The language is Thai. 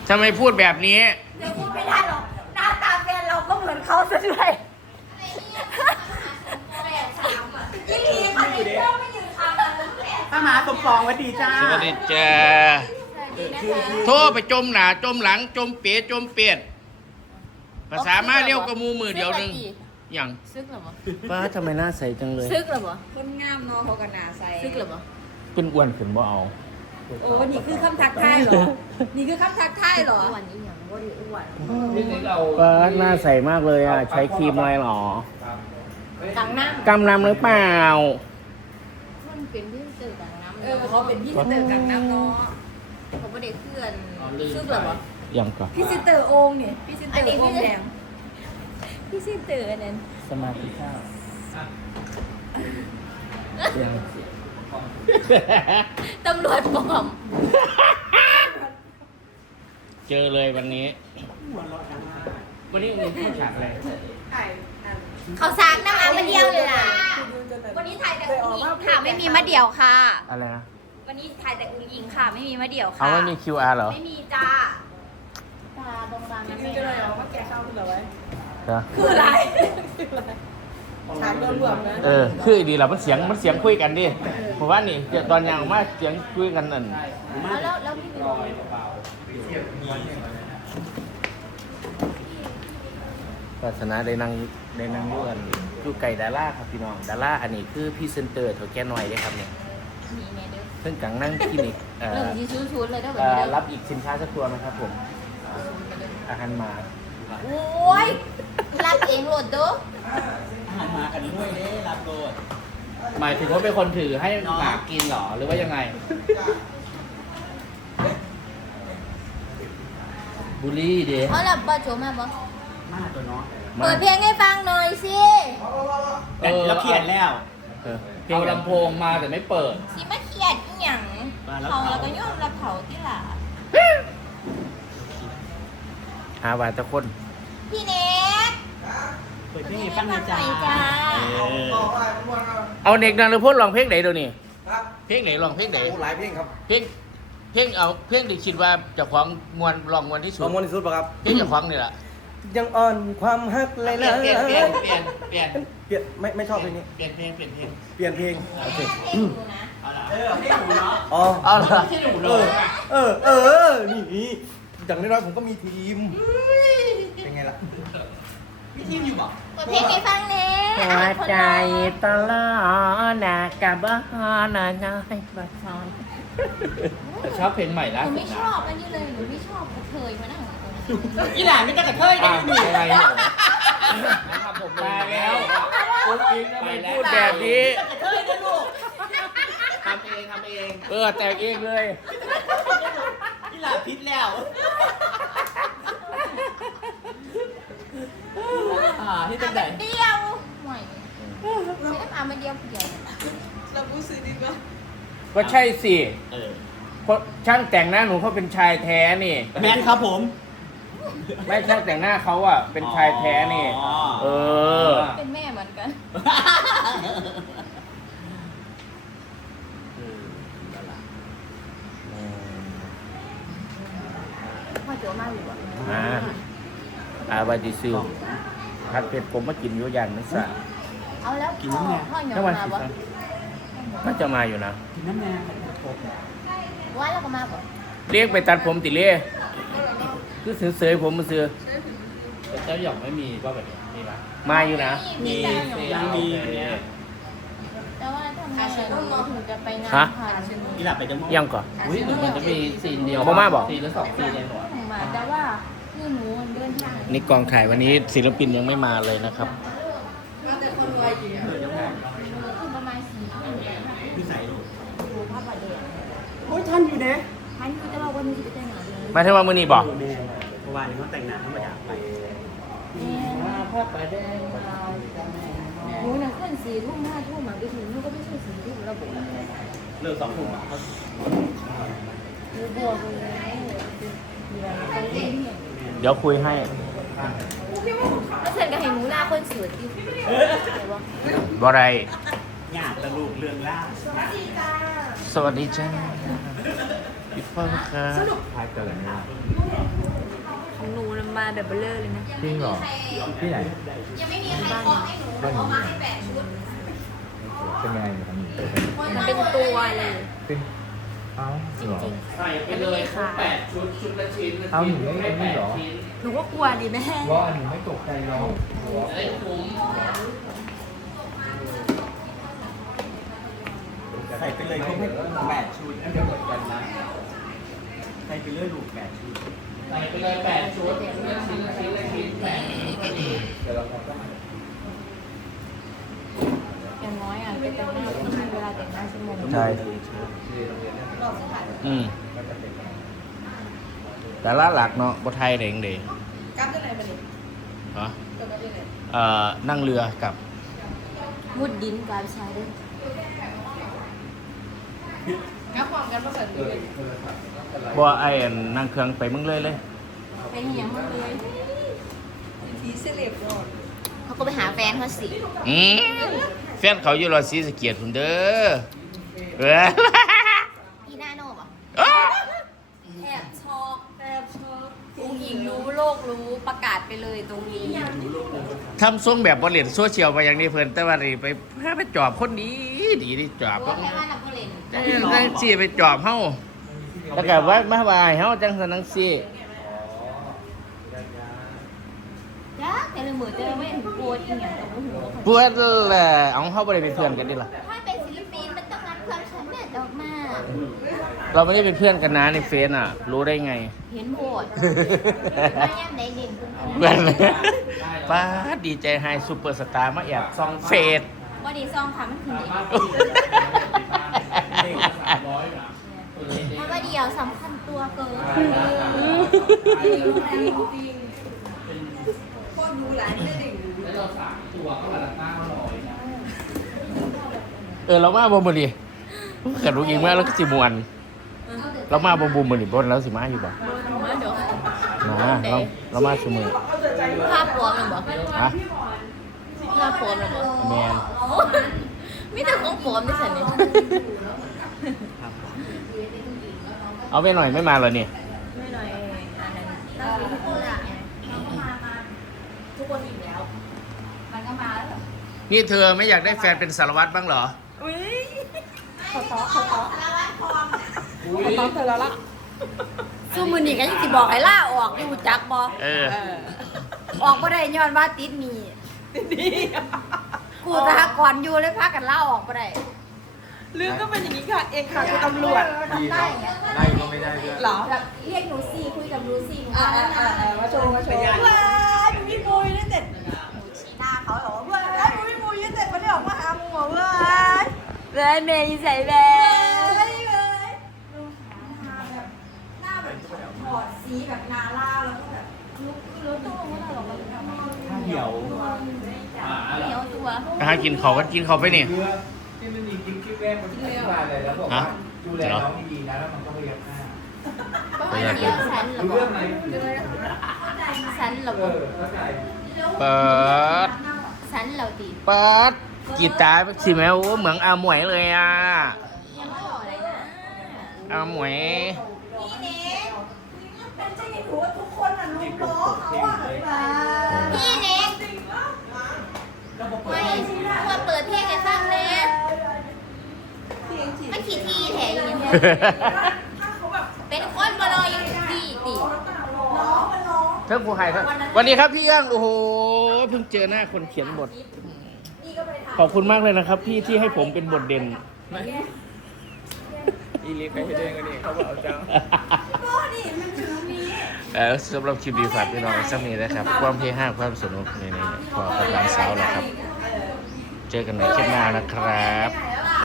ทำไมพูดแบบนี้เดี๋ยวพูดไม่ได้หรอกหน้าตาแฟนเราก็เหมือนเขาซะด้วยยิ่งดีค่ะยิ่งก็ไม่ยืนทางกันมาสมปองวัสดีจ้าสวัสดีจ้าโทษไปจมหนาจมหลังจมเปียจมเปียดภาษามาเรียวกับมูมือเดียวหนึงอย่างซึกเหรอวะป้าทำไมหน้าใสจังเลยซึกเหรอวะคนงามเนาะเขากันหนาใสซึกเหรอวะเป็นอ้วนขึ้นบ่เอาโอ้นี่คือคำทักทายเหรอนี่คือคำทักทายเหรอวันนี้อย่างว่าดีอ้วนป้าหน้าใสมากเลยอ่ะใช้ครีมอะไรหรอกังน้ำกำนำหรือเปล่ามันเป็นพี่เตอร์กังน้ำเขาเป็นพี่เตอร์กังน้ำเนาะเขาไม่ได้เพื่อนซึกเหรอวะอย่างก่อนพี่ซิเตอร์องค์เนี่ยพี่ซิเตอร์องค์แดงพี่ซิเตอร์อันนั้นสมาธิข้าวยังตำรวจปลอมเจอเลยวันนี้วันนี้มีข้าวฉากอะไรเขาสากน้ำมันเดียวเลยล่ะวันนี้ถ่ายแต่อุ้งอิงค่ะไม่มีมะเดี่ยวค่ะอะไรนะวันนี้ถ่ายแต่อุ้งอิงค่ะไม่มีมะเดี่ยวค่ะเอาไม่มี QR เหรอไม่มีจ้าตาบางๆนะแม่เลยเอาว่าแกเข้าเหรอไว้เหรอคืออะไรฉากโดนรวมนะคือดีแล้วมันเสียงคุยกันดิผมว่านี่ตอนยังมาเสียงคุยกันนั่นแล้วพี่ดูศาสนาได้นั่งด้วยดูไก่ดาราครับพี่น้องดาราอันนี้คือพรี่เซนเตอร์เถาแก่น้อยเลยครับเนี่ยมีไงเด้อเพิ่งกังนั่งคลินิกเริ่มที่ชูๆเลยได้แบบนี้รับอีกสินค้าสักตัวไหมครับผมอาหารหมาโอ้ยรับเองโหลดเด้ออาหารมากันด้วยเด้รับโดดหมายถึงว่าเป็นคนถือให้หมากินหรอหรือว่ายังไงบุลี่ดิเอาล่ะป้าโจมาบ่มาตัวน้องเปิดเพลงให้ฟังหน่อยสิแล้วเขียนแล้วเพลงลำโพงมาแต่ไม่เปิดสิมาเขียนอีหยังเขาแล้วก็ย่อมรับเขาที่หล่ะหาว่าตะคนพี่เน็กเปิดเพลงให้ฟังหน่อยจ้าจ้าเอาเด็กนันหรือพูดลองเพลงไหนดูนี่เพลงไหนลองเพลงไหนหลายเพลงครับเพลงเอาเพลงที่คิดว่าเจะขวางมวนลองมวนที่สุดลองมวนที่สุดป่ะครับเพลงเจะขวางนี่แหละยังอ่อนความฮักเลยนะเปลี่ยนเปลี่ยนไม่ชอบเพลงนี้เปลี่ยนเพลงเปลี่ยนเพลงโอเคเพลงอยู่นะให้หนูเนาะอ๋อเอาละนี่อย่างน้อยๆผมก็มีทีมเป็นไงล่ะพี่ทีมอยู่บอกเปิดเพลงให้ฟังเน็กหัวใจตลอดนะกับบ้านน้อยบ้านซอนชอบเพลงใหม่หล่านูสุดไม่ชอบอันนี้เลยหนูไม่ชอบกระเทยมานั่งอยู่ตรงนี้อีหลานไม่กระเทยอ่ะได้อะไรนะครับผมมาแล้วคุณอิงทำไมพูดแบบนี้กระเทยนะลูกทำเองแต่งเองเลยอีหลานพิษแล้วที่ตั้งแต่เดียวห่วยไม่ได้มามันเดียวเดียวก็ใช่สิเพราะช่างแต่งหน้าหนูเขาเป็นชายแท้นี่แมนครับผมไม่ช่างแต่งหน้าเขาอ่ะเป็นชายแท้นี่อ๋อเออเป็นแม่เหมือนกันพ่อโจมาอยู่อ่ะอาบาดิซิลผัดเผ็ดผมมากินอยู่อย่างนึงสะเอาแล้วพ่อหยอทั้งวันมาสิบ่น่าจะมาอยู่นะกินน้ำแน่ว่าแล้วก็มาบ่เรียกไปตัดผมติเล่คือเสยๆผมมันเสือแต่เจ้าหยองไม่มีว่าแบบนี้มีปะมาอยู่นะมียังมีแต่ว่าทำไมถึงจะไปงานฮะผ่านอีหลานไปจะมองยังก่อนอุ้ยมันจะมีซีนเดียวเอามาบอกซีนแล้ว2ซีนในหัวมาแต่ว่าคือหนูเดินทางนี่กองถ่ายวันนี้ศิลปินยังไม่มาเลยนะครับคือประมาณ4 ทุ่มพี่ใส่ลูกดูภาพบาดเจ็บโอ้ยทันอยู่เด้มันคือจะว่าวันนี้จะไปแต่งงานเลยมาเท่าว่ามือนี้บอกแม่เพราะว่านี่เขาแต่งหน้าเขามาอยากไปผ้าปลาแดงหนูน่ะขึ้น4 ทุ่ม5 ทุ่มมาไปถึงหนูก็ไม่ใช่4 ทุ่มระบุเลิก2 ทุ่มอ่ะเขาหนูบวกเลยเดี๋ยวคุยให้ก็เชิญกับให้หนูหน้าคนสวยดิบ่ไรหยาดตะลูกเรื่องล่าสวัสดีจ้าปิดพ่อครับท้ายเกินนะของหนูน่ะมาแบบเบลอเลยนะจริงเหรอที่ไหนยังไม่มีใครเคาะให้หนูเขามาให้8 ชุดเป็นยังไงครับมันเป็นตัวเลยเป็นเอ้าจเหรอริงใส่ไปเลยครบ8 ชุดชุดละชิ้นเอาหนูไม่ไม่เหรอๆ หนูก็กลัวดิแม่ว่าอันนี้ไม่ตกใจเราไอ้ผมใส่ไปเลยครบให้8 ชุดใส่ไปเลยลูก8 ชุดใส่ไปเลย8 ชุดชุดละชิ้นชิ้นละชิ้น8 ชุดพอดีอย่างน้อยอ่ะไปแต่งหน้าต้องใช้เวลาแต่งหน้าชั่วโมงใช่แต่ละหลักเนาะบ่ไทยเด้งเด้กลับได้ไหนมาดิฮะกลับได้ไหนนั่งเรือกับมุดดินกลายชายด้วยงับความกันมาเสร็จเลยบ่ไอ้อันนั่งเครื่องไปมึงเลยไปเหี่ยมเลยทีเซเลบก่อนเขาก็ไปหาแฟนเขาสิอืมแฟนเขาอยู่รอซีสะเกียดพุ่นเด้อเอออีน่าโน่ปะอ้าแอบช็อกอุ้งหญิงรู้โลกรู้ประกาศไปเลยตรงนี้ทำทรงแบบบ่เล่นโซเชียลไปอย่างนี้เพิ่นแต่ว่านี่ไปพาไปจอบคนดีดีที่จอบว่าแค่ว่านักเรียนจังซี่ไปจอบเฮาแล้วก็ว่ามาว่าให้เฮาจังซั่นจังซี่จ้าแต่ละมือเจอไม่เห็นโกรธอีกอย่างแต่ว่าหัวเขาปวดแหละเอาเฮาบ่ได้เป็นเพื่อนกันดิล่ะถ้าเป็นศิลปินมันต้องงัดความฉันแม่ดอกมาเราไม่ได้เป็นเพื่อนกันนะในเฟซอ่ะ รู้ได้ไงเห็นโหดไม่ย่ำไหนเด่นคุณเพื่อนป้าดดีใจไฮซูเปอร์สตาร์มาแอบซองเฟซวันนี้ซองค่ะมันคือเด็กเพราะว่าเดียวสำคัญตัวเกินคนดูหลายเรื่องเรามาบ่มื้อนี้กันรู้ยิงมาแล้วก็สิม่วนเรามาบ่บุมมื้อนี้บ่แล้วสิมาอยู่บ่มาเดี๋ยวนะเรามาซุมื้อภาพปลอมหรือเปล่าฮะภาพปลอมหรือเปล่าแม่นไม่แต่ของปลอมด้วยสันนี่เอาไปหน่อยไม่มาเหรอเนี่ยไม่หน่อยอันนั้นตั้งแต่ทุกคนอะทุกคนอิ่มแล้ว มันก็มาแล้วนี่เธอไม่อยากได้แฟนเป็นสารวัตรบ้างเหรอสู้มือนี่ก็ยังสิบอกให้ล่าออกอยู่จักบอเออออกบ่ได้ย้อนว่าติดหนี้กูสหกรณ์อยู่เลยพากันล่าออกบ่ได้เรื่องก็เป็นอย่างนี้ค่ะ เองค่ะคุณตำรวจดีเนาะได้ก็ไม่ได้ด้วยเหรอแบบเรียกหนูซีคุยกับหนูซีหนูมาโชว์มาโชว์ว้ายหนูพี่ปุยได้เสร็จชี้หน้าเขาเหรอว้ายหนูพี่ปุยได้เสร็จมาได้ออกมาหาหมูเหรอว้ายเลยเมย์ใส่แบเฮ้ยเลยหน้าแบบถอดสีแบบนาล่าแล้วก็แบบลุกขึ้นรถตู้ก็ได้หรอกมันทำให้เหี่ยวเหนียวตัวไปหากินเขากันกินเขาไปนี่เรือที่มันมีคลิปแรกมันอธิบายเลยแล้วบอกว่าดูแลน้องดีๆนะแล้วมันก็พยายามฆ่าไม่เดียวสันเหรอรู้เรื่องไหมสันเหรอเข้าใจเปิดสันเหรอตีเปิดกีตาร์สิแมวเหมือนอาหมวยเลยอ่ะยังไม่หล่อเลยนะอาหมวยพี่เน็กไม่มาเปิดเพลงให้ฟังเลยไม่ขี่ที่แถอย่างเงี้ยเป็นคนบลอยยังดีตีเพิ่งผู้ให้ครับวันนี้ครับพี่เอื้องโอ้โหเพิ่งเจอหน้าคนเขียนบท ขอบคุณมากเลยนะครับ พี่ที่ให้ผมเป็นบทเด่นอีลิฟไปให้ได้กันนี่เขาบอกเอาจังสำหรับคลิปดีฝากพี่น้องไว้สักนิดนะครับ ความเฮฮาความสนุกในพอกำลังสาวแหละครับ เจอกันในคลิปหน้านะครับ